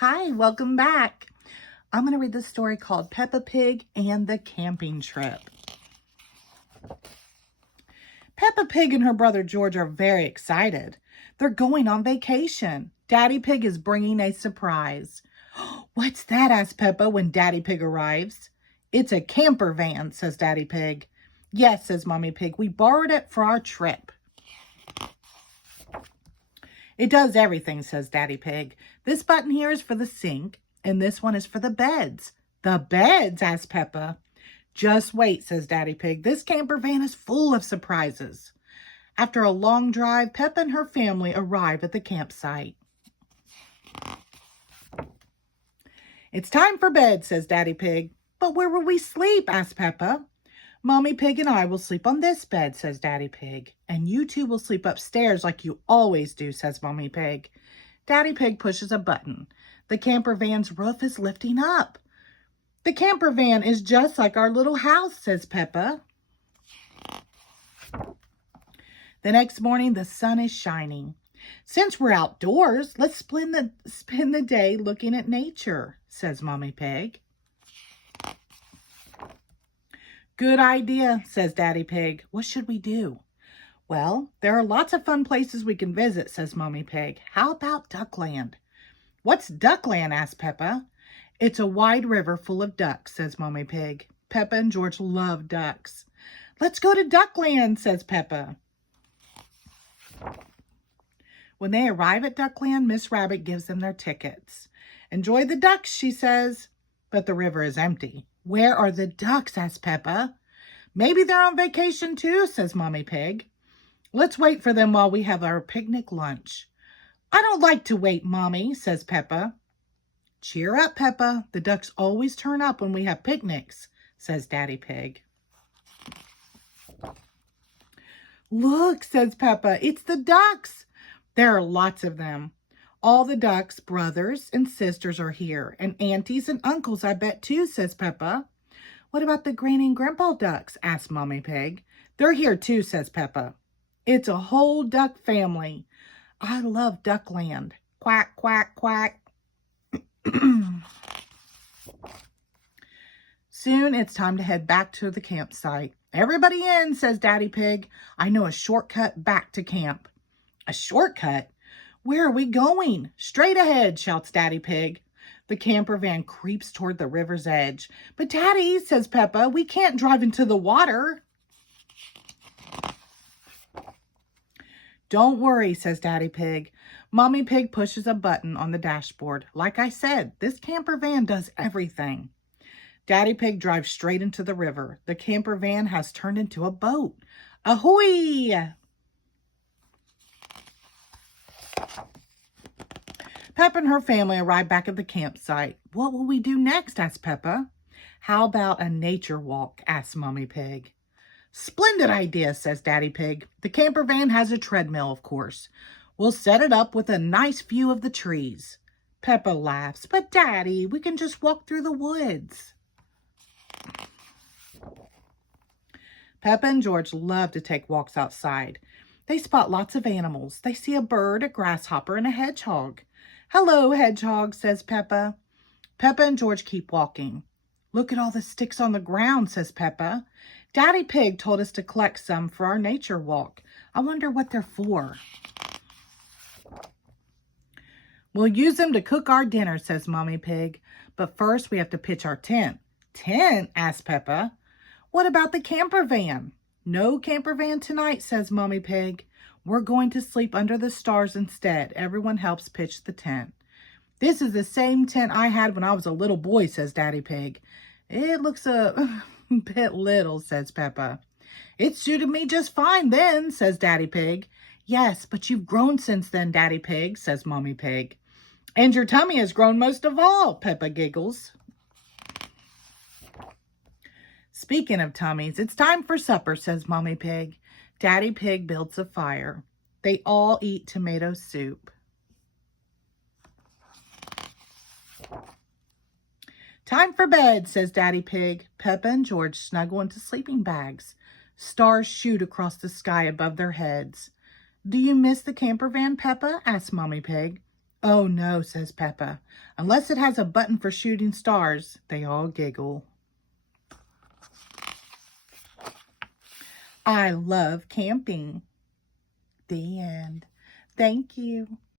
Hi, welcome back. I'm going to read this story called Peppa Pig and the Camping Trip. Peppa Pig and her brother George are very excited. They're going on vacation. Daddy Pig is bringing a surprise. "What's that?" asks Peppa when Daddy Pig arrives. "It's a camper van," says Daddy Pig. "Yes," says Mommy Pig. "We borrowed it for our trip." "It does everything," says Daddy Pig. "This button here is for the sink, and this one is for the beds." "The beds?" asks Peppa. "Just wait," says Daddy Pig. "This camper van is full of surprises." After a long drive, Peppa and her family arrive at the campsite. "It's time for bed," says Daddy Pig. "But where will we sleep?" asks Peppa. "Mommy Pig and I will sleep on this bed," says Daddy Pig. "And you two will sleep upstairs like you always do," says Mommy Pig. Daddy Pig pushes a button. The camper van's roof is lifting up. "The camper van is just like our little house," says Peppa. The next morning, the sun is shining. "Since we're outdoors, let's spend the day looking at nature," says Mommy Pig. "Good idea," says Daddy Pig. "What should we do?" "Well, there are lots of fun places we can visit," says Mommy Pig. "How about Duckland?" "What's Duckland?" asks Peppa. "It's a wide river full of ducks," says Mommy Pig. Peppa and George love ducks. "Let's go to Duckland," says Peppa. When they arrive at Duckland, Miss Rabbit gives them their tickets. "Enjoy the ducks," she says. But the river is empty. "Where are the ducks?" asks Peppa. "Maybe they're on vacation too," says Mommy Pig. "Let's wait for them while we have our picnic lunch." "I don't like to wait, Mommy," says Peppa. "Cheer up, Peppa. The ducks always turn up when we have picnics," says Daddy Pig. "Look," says Peppa, "it's the ducks." There are lots of them. All the ducks' brothers and sisters are here, and aunties and uncles, I bet, too, says Peppa. "What about the Granny and Grandpa ducks?" asks Mommy Pig. "They're here too," says Peppa. "It's a whole duck family. I love Duckland. Quack, quack, quack." Soon it's time to head back to the campsite. "Everybody in," says Daddy Pig. "I know a shortcut back to camp." "A shortcut? Where are we going?" "Straight ahead," shouts Daddy Pig. The camper van creeps toward the river's edge. "But Daddy," says Peppa, "we can't drive into the water." "Don't worry," says Daddy Pig. Mommy Pig pushes a button on the dashboard. Like I said, this camper van does everything. Daddy Pig drives straight into the river. The camper van has turned into a boat. Ahoy! Peppa and her family arrive back at the campsite. "What will we do next?" asks Peppa. "How about a nature walk?" asks Mommy Pig. "Splendid idea," says Daddy Pig. "The camper van has a treadmill, of course. We'll set it up with a nice view of the trees." Peppa laughs. "But Daddy, we can just walk through the woods." Peppa and George love to take walks outside. They spot lots of animals. They see a bird, a grasshopper, and a hedgehog. "Hello, hedgehog," says Peppa. Peppa and George keep walking. "Look at all the sticks on the ground," says Peppa. "Daddy Pig told us to collect some for our nature walk. I wonder what they're for." "We'll use them to cook our dinner," says Mommy Pig. "But first we have to pitch our tent." "Tent?" asks Peppa. "What about the camper van?" "No camper van tonight," says Mommy Pig. "We're going to sleep under the stars instead. Everyone helps pitch the tent." "This is the same tent I had when I was a little boy," says Daddy Pig. "It looks a bit little," says Peppa. "It suited me just fine then," says Daddy Pig. "Yes, but you've grown since then, Daddy Pig," says Mommy Pig. "And your tummy has grown most of all," Peppa giggles. "Speaking of tummies, it's time for supper," says Mommy Pig. Daddy Pig builds a fire. They all eat tomato soup. "Time for bed," says Daddy Pig. Peppa and George snuggle into sleeping bags. Stars shoot across the sky above their heads. "Do you miss the camper van, Peppa?" asks Mommy Pig. Oh no, says Peppa. Unless it has a button for shooting stars. They all giggle. I love camping. The end. Thank you.